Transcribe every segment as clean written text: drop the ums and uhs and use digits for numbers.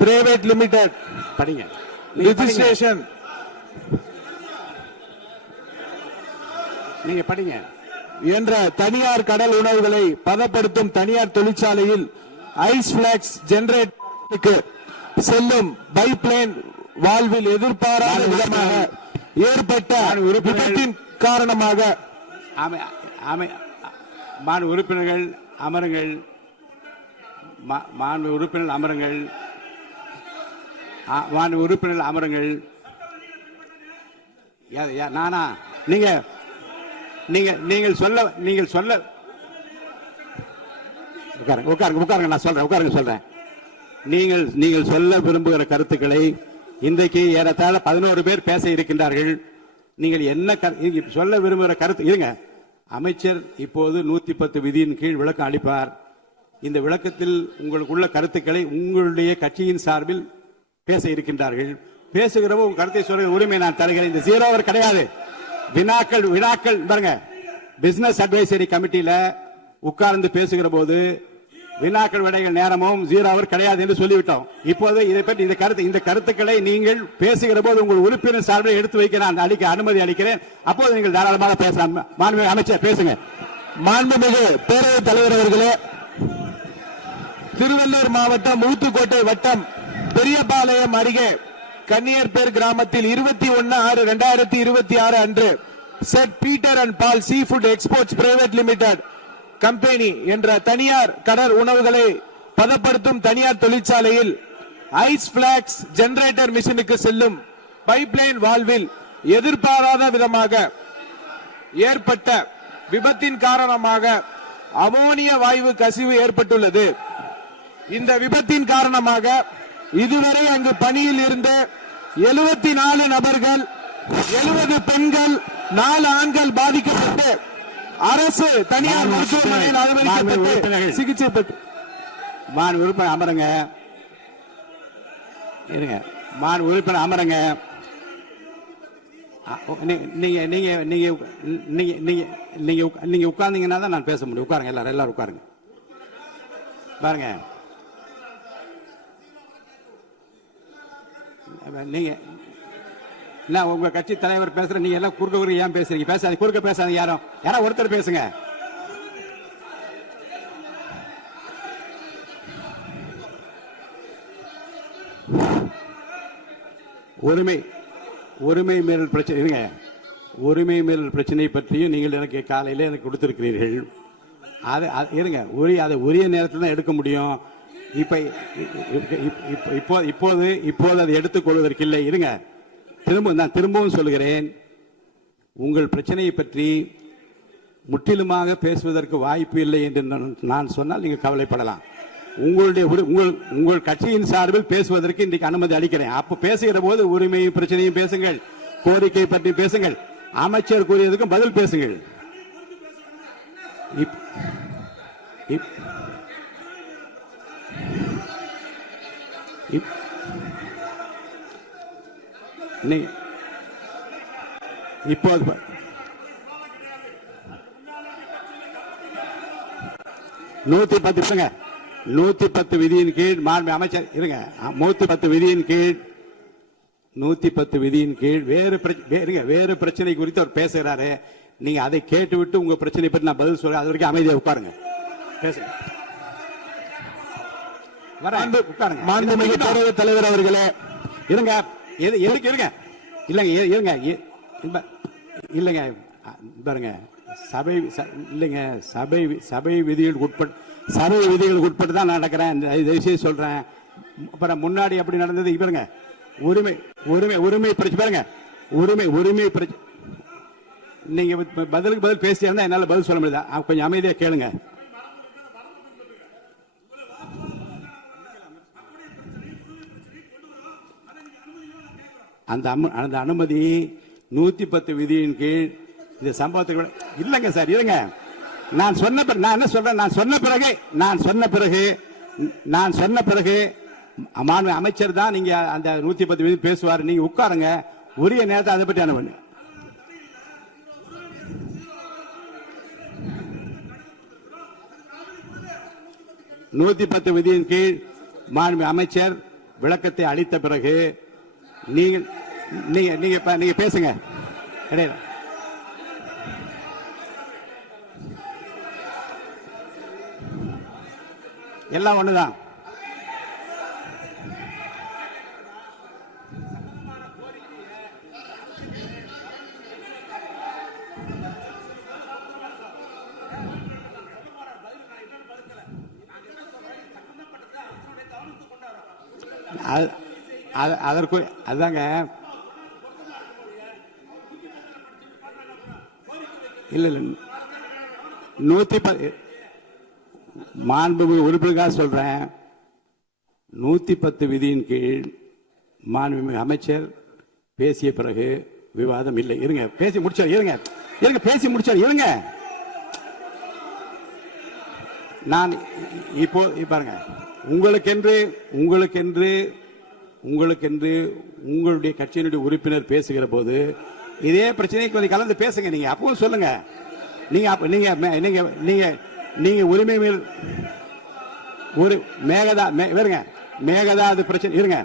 Private limited படிங்க registration நீங்க படிங்க என்ற தனியார் கடல் உணவுகளை பதப்படுத்தும் தனியார் தொழிற்சாலையில் ஐஸ் பிளாக்ஸ் ஜெனரேட்டருக்கு செல்லும் பைப்லைன் வால்வில் எதிர்பாராத விதமாக ஏற்பட்ட விபத்தின் காரணமாக மாண்பு உறுப்பினர்கள் அமருங்கள். மாண்பு உறுப்பினர் அமருங்கள். மாண்பு உறுப்பினர் அமருங்கள். நானா நீங்கள் சொல்ல உட்காருங்க நான் சொல்றேன். உட்காருங்க சொல்றேன். நீங்கள் சொல்ல விரும்புகிற கருத்துக்களை இன்றைக்கு ஏறத்தாழ 11 பேர் பேச இருக்கின்றார்கள். நீங்கள் என்ன சொல்ல விரும்புகிற கருத்து இருங்க. அமைச்சர் இப்போது 110 விதியின் கீழ் விளக்கம் அளிப்பார். இந்த விளக்கத்தில் உங்களுக்குள்ள கருத்துக்களை உங்களுடைய கட்சியின் சார்பில் பேச இருக்கின்றார்கள். பேசுகிறவோ உங்க கருத்தை சொல்ற உரிமை நான் தருகிறேன். இந்த 0 ஹவர் கிடையாது. வினாக்கள் பாருங்க. பிசினஸ் அட்வைசரி கமிட்டியில உட்கார்ந்து பேசுகிற போது வினாக்கள் விடைகள் நேரமும் 0 ஹவர் கிடையாது என்று சொல்லிவிட்டோம். இப்போது இதை பற்றி இந்த கருத்துக்களை நீங்கள் பேசுகிற போது உங்கள் உறுப்பினர் சார்பில் எடுத்து வைக்க நான் அனுமதி அளிக்கிறேன். அப்போது நீங்கள் தாராளமாக பேசலாம். மாண்புமிகு அமைச்சர் பேசுங்க. மாண்புமிகு பேரவைத் தலைவர் அவர்களே, திருவள்ளூர் மாவட்டம் ஊத்துக்கோட்டை வட்டம் பெரியபாளையம் அருகே கன்னியர்பேர் கிராமத்தில் 21/6/2026 அன்று Saint Peter and Paul sea food exports private limited company என்ற தனியார் கடல் உணவுகளை பதப்படுத்தும் தனியார் தொழிற்சாலையில் ஐஸ் பிளாக்ஸ் ஜெனரேட்டர் மிஷினுக்கு செல்லும் பைப்லைன் வால்வில் எதிர்பாராத விதமாக ஏற்பட்ட விபத்தின் காரணமாக அமோனிய வாயு கசிவு ஏற்பட்டுள்ளது. இந்த விபத்தின் காரணமாக இதுவரை அங்கு பணியில் இருந்த 74 நபர்கள், 70 பெண்கள், 4 ஆண்கள் பாதிக்கப்பட்டு அரசு தனியார் மருத்துவமனையில் அனுமதிக்கப்பட்டு சிகிச்சை பெற்று உறுப்பினர் அமருங்க. இருங்க. உறுப்பினர் அமருங்க. நீங்க உட்கார்ந்தீங்கன்னா தான் நான் பேச முடியும். உட்காருங்க. எல்லாரும் உட்காருங்க. பாருங்க, நீங்க உங்க கட்சி தலைவர் பேசுற, நீங்க எல்லாம் குறுக்க ஏன் பேசுறீங்க? பேசாதீங்க. குறுக்க பேசாதீங்க. யாரோ ஒருத்தர் பேசுங்க. உரிமை மீறல் பிரச்சனை இருங்க. உரிமை மீறல் பிரச்சனை பற்றியும் நீங்கள் எனக்கு காலையில எனக்கு கொடுத்திருக்கிறீர்கள். அது இருங்க. அதை உரிய நேரத்தில் தான் எடுக்க முடியும். இப்போது அதை எடுத்துக் கொள்வதற்கு இல்லை. இருங்க. நான் திரும்பவும் சொல்கிறேன். உங்கள் பிரச்சனையை பற்றி முற்றிலுமாக பேசுவதற்கு வாய்ப்பு இல்லை என்று நான் சொன்னால் நீங்கள் கவலைப்படலாம். உங்கள் கட்சியின் சார்பில் பேசுவதற்கு இன்றைக்கு அனுமதி அளிக்கிறேன். அப்ப பேசுகிற போது உரிமையும் பிரச்சனையும் பேசுங்கள், கோரிக்கை பற்றி பேசுங்கள், அமைச்சர் கூறியதுக்கும் பதில் பேசுங்கள். இப்போது 110 விதியின் கீழ் மாண்பு அமைச்சர் இருங்க. 110 விதியின் கீழ் வேறு பிரச்சனை குறித்து அவர் பேசுகிறாரு. நீங்க அதை கேட்டுவிட்டு உங்க பிரச்சனை பற்றி நான் பதில் சொல்றேன். அது வரைக்கும் அமைதியா உட்காருங்க. பேசுங்க. மாண்புமிகு பேரவைத் தலைவர் அவர்களே, இருங்க. எதுக்கு இருங்க? இல்லைங்க பாருங்க. சபை விதிகளுக்கு உட்பட்டு தான் நடக்கிறேன். விஷயம் சொல்றேன். அப்புறம் முன்னாடி அப்படி நடந்தது. பாருங்க, உரிமை பிரச்சனை பாருங்க. உரிமை பிரச்சனை. நீங்க பதிலுக்கு பதில் பேசியா இருந்தா என்னால பதில் சொல்ல முடியாது. கொஞ்சம் அமைதியா கேளுங்க. அந்த அனுமதி 110 விதியின் கீழ் இந்த சம்பவத்துக்கு இல்லைங்க சார். இருங்க. நான் என்ன சொல்றேன்? நான் சொன்ன பிறகு மாண்பு அமைச்சர் தான் நீங்க அந்த 110 விதி பேசுவார். நீங்க உட்காருங்க. உரிய நேரத்தை அதை பற்றி அனுமதி. நூத்தி 10 விதியின் கீழ் மாண்பு அமைச்சர் விளக்கத்தை அளித்த பிறகு நீங்க நீங்க நீங்க பேசுங்க. எல்லாம் ஒண்ணுதான். அதற்கு அதுதாங்க இல்ல 110 மாண்புமிகு உறுப்பினருக்காக சொல்றேன். 110 விதியின் கீழ் மாண்புமிகு அமைச்சர் பேசிய பிறகு விவாதம் இல்லை. இருங்க, பேசி முடிச்சார். இருங்க பேசி முடிச்சார். இருங்க, நான் இப்போ பாருங்க, உங்களுக்கென்று உங்களுடைய கட்சியினுடைய உறுப்பினர் பேசுகிற போது இதே பிரச்சனைக்கு கொஞ்சம் கலந்து பேசுங்க. நீங்க அப்பவும் சொல்லுங்க. நீங்க உரிமை மேல் ஒரு மேகதாது பிரச்சனை இருங்க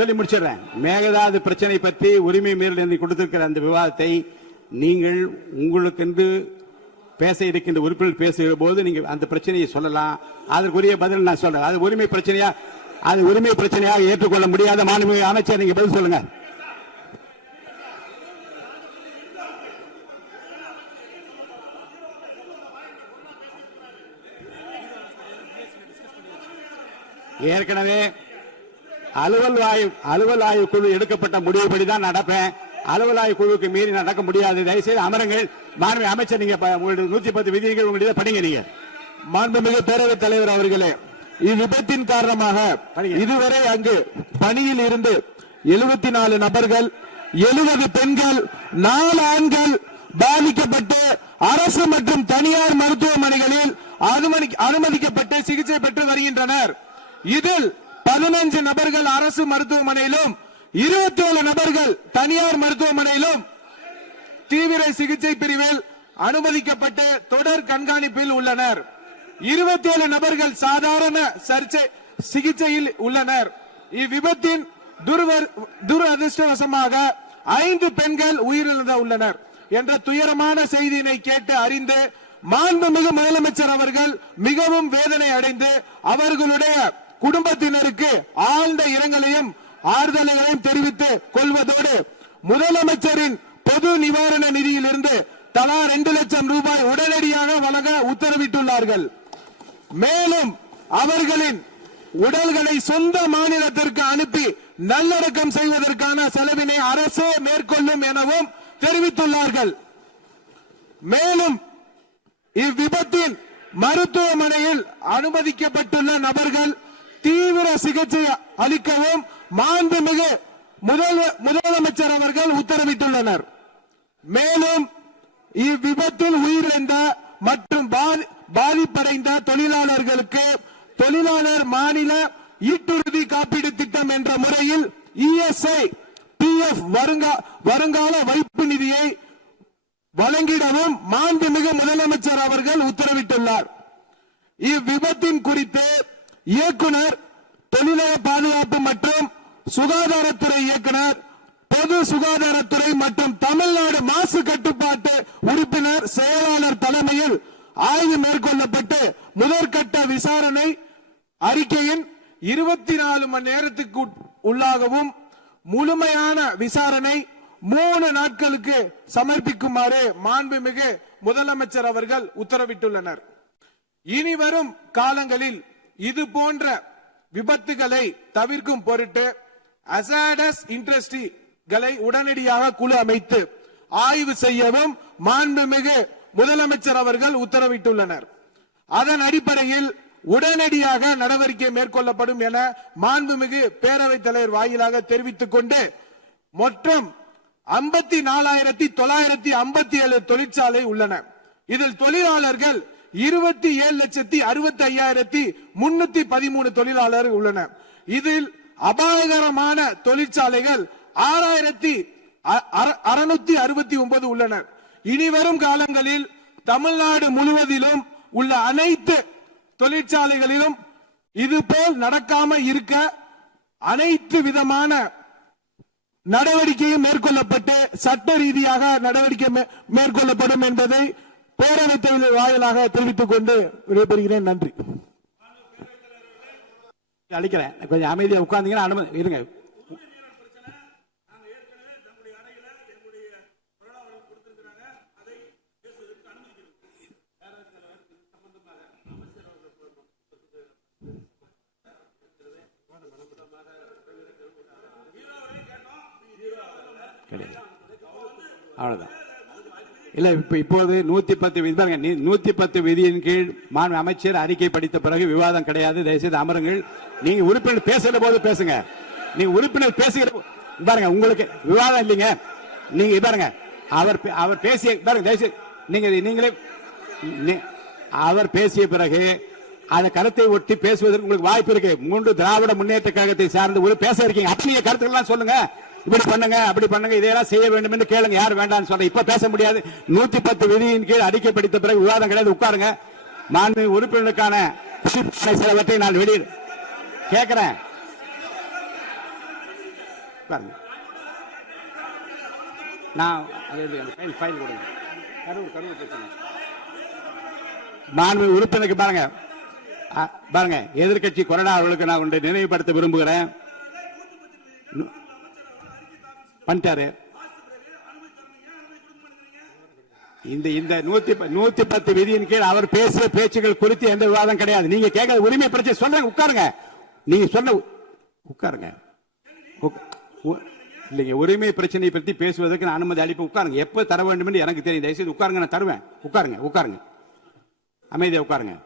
சொல்லி முடிச்சிடுறேன். மேகதாது பிரச்சனை பற்றி உரிமை மீறல் கொடுத்திருக்கிற அந்த விவாதத்தை நீங்கள் உங்களுக்கென்று பேச இருக்கின்ற உறுப்பினர் பேசுகிற போது நீங்க அந்த பிரச்சனையை சொல்லலாம். அதற்குரிய பதில் நான் சொல்றேன். அது உரிமை பிரச்சனையாக ஏற்றுக்கொள்ள முடியாத மாண்புமிகு அமைச்சர், நீங்க பதில் சொல்லுங்க. ஏற்கனவே அலுவல் ஆய்வு குழு எடுக்கப்பட்ட முடிவுபடிதான் நடப்பேன். அலுவல் ஆய்வு குழுவுக்கு மீறி நடக்க முடியாது. தயவுசெய்து அமருங்கள். மாண்புமிகு அமைச்சர், நீங்க 110 விதிகள் உங்களுடைய படிங்க. நீங்க மாண்புமிகு பேரவைத் தலைவர் அவர்களே, இவ்விபத்தின் காரணமாக இதுவரை அங்கு பணியில் இருந்து 74 நபர்கள், 70 பெண்கள், 4 ஆண்கள் பாதிக்கப்பட்டு அரசு மற்றும் தனியார் மருத்துவமனைகளில் அனுமதிக்கப்பட்டு சிகிச்சை பெற்று வருகின்றனர். இதில் 15 நபர்கள் அரசு மருத்துவமனையிலும் 27 நபர்கள் தனியார் மருத்துவமனையிலும் தீவிர சிகிச்சை பிரிவில் அனுமதிக்கப்பட்டு தொடர் கண்காணிப்பில் உள்ளனர். 27 நபர்கள் சாதாரண சிகிச்சையில் உள்ளனர். இவ்விபத்தின் துரதிருஷ்டவசமாக 5 பெண்கள் உயிரிழந்து உள்ளனர் என்ற துயரமான செய்தியினை கேட்டு அறிந்து மாண்புமிகு முதலமைச்சர் அவர்கள் மிகவும் வேதனை அடைந்து அவர்களுடைய குடும்பத்தினருக்கு ஆழ்ந்த இரங்கலையும் ஆறுதல்களையும் தெரிவித்துக் கொள்வதோடு முதலமைச்சரின் பொது நிவாரண நிதியிலிருந்து தலா 2 லட்சம் ரூபாய் உடனடியாக வழங்க உத்தரவிட்டுள்ளார்கள். மேலும் அவர்களின் உடல்களை சொந்த மாநிலத்திற்கு அனுப்பி நல்லடக்கம் செய்வதற்கான செலவினை அரசே மேற்கொள்ளும் எனவும் தெரிவித்துள்ளார்கள். மேலும் இவ்விபத்தின் மருத்துவமனையில் அனுமதிக்கப்பட்டுள்ள நபர்கள் தீவிர சிகிச்சை அளிக்கவும் மாண்புமிகு முதலமைச்சர் அவர்கள் உத்தரவிட்டுள்ளனர். மேலும் இவ்விபத்தில் உயிரிழந்த மற்றும் பாதிப்படைந்த தொழிலாளர்களுக்கு தொழிலாளர் மாநில ஈட்டுறுதி காப்பீடு திட்டம் என்ற முறையில் ESI PF வருங்கால வைப்பு நிதியை வழங்கிடவும் மாண்புமிகு முதலமைச்சர் அவர்கள் உத்தரவிட்டுள்ளார். இவ்விபத்தின் குறித்து இயக்குனர், தொழிலாளர் பாதுகாப்பு மற்றும் சுகாதாரத்துறை இயக்குனர், பொது சுகாதாரத்துறை மற்றும் தமிழ்நாடு மாசு கட்டுப்பாட்டு உறுப்பினர் செயலாளர் தலைமையில் ஆய்வு மேற்கொள்ளப்பட்டு முதற்கட்ட விசாரணை அறிக்கையின் 24 மணி நேரத்துக்கு உள்ளாகவும் முழுமையான விசாரணை 3 நாட்களுக்கு சமர்ப்பிக்குமாறு மாண்புமிகு முதலமைச்சர் அவர்கள் உத்தரவிட்டுள்ளனர். இனி வரும் காலங்களில் இது போன்ற விபத்துகளை தவிர்க்கும் பொருட்டு அசாடஸ் இண்டஸ்ட்ரிகளை உடனடியாக குழு அமைத்து ஆய்வு செய்யவும் மாண்புமிகு முதலமைச்சர் அவர்கள் உத்தரவிட்டுள்ளனர். அதன் அடிப்படையில் உடனடியாக நடவடிக்கை மேற்கொள்ளப்படும் என மாண்புமிகு பேரவைத் தலைவர் வாயிலாக தெரிவித்துக் கொண்டு மொத்தம் 54,957 தொழிற்சாலை உள்ளன. இதில் தொழிலாளர்கள் 27,65,313 தொழிலாளர்கள் உள்ளனர். இதில் அபாயகரமான தொழிற்சாலைகள் 6,669 உள்ளனர். இனிவரும் காலங்களில் தமிழ்நாடு முழுவதிலும் உள்ள அனைத்து தொழிற்சாலைகளிலும் இதுபோல் நடக்காம இருக்க அனைத்து விதமான நடவடிக்கையும் மேற்கொள்ளப்பட்டு சட்ட ரீதியாக நடவடிக்கை மேற்கொள்ளப்படும் என்பதை பேரவைத் வாயிலாக தெரிவித்துக் கொண்டு விடைபெறுகிறேன். நன்றி. அளிக்கிறேன். கொஞ்சம் அமைதியா உட்கார்ந்தீங்கன்னா அனுமதி இருங்க. அவ்வளவுதான். இல்ல இப்போது 110 விதி 110 விதியின் கீழ் மாண்பு அமைச்சர் அறிக்கை படித்த பிறகு விவாதம் கிடையாது. தயவுசெய்து அமருங்கள். நீங்க உறுப்பினர் பேசுற போது பேசுங்க. நீங்க உறுப்பினர் பேசுகிற பாருங்க, உங்களுக்கு விவாதம் இல்லைங்க. நீங்க பாருங்க, அவர் பேசிய பாருங்க, தயவுசெய்து நீங்களே அவர் பேசிய பிறகு அந்த கருத்தை ஒட்டி பேசுவதற்கு உங்களுக்கு வாய்ப்பு இருக்கு. 3 திராவிட முன்னேற்ற கழகத்தை சார்ந்து ஒரு பேச இருக்கீங்க. அப்படியே கருத்துக்கள்லாம் சொல்லுங்க. இப்படி பண்ணுங்க, அப்படி பண்ணுங்க, இதையெல்லாம் செய்ய வேண்டும் என்று கேளுங்க. யார் வேண்டாம்னு சொல்ற இப்ப பேச முடியாது. 110 விதியின் கீழ் அறிக்கை படித்த பிறகு விவாதம் கிடையாது. உட்காருங்க. மாண்பு உறுப்பினருக்கான சிலவற்றை நான் வெளியில் கேட்கிறேன். மாண்பு உறுப்பினருக்கு பாருங்க எதிர்கட்சி கொறடா அவர்களுக்கு நான் ஒன்றை நினைவுபடுத்த விரும்புகிறேன். பண்ணிட்டாரு. இந்த 110 விதியின் கீழ் அவர் பேசிய பேச்சுகள் குறித்து எந்த விவாதம் கிடையாது. நீங்க கேட்க உரிமை பிரச்சனை சொல்றேன். உட்காருங்க. நீங்க சொன்ன உட்காருங்க. இல்லைங்க, உரிமை பிரச்சனை பற்றி பேசுவதற்கு நான் அனுமதி அளிப்பேன். உட்காருங்க. எப்ப தர வேண்டும் என்று எனக்கு தெரியும். தயவுசெய்து உட்காருங்க. நான் தருவேன். உட்காருங்க. அமைதியா உட்காருங்க.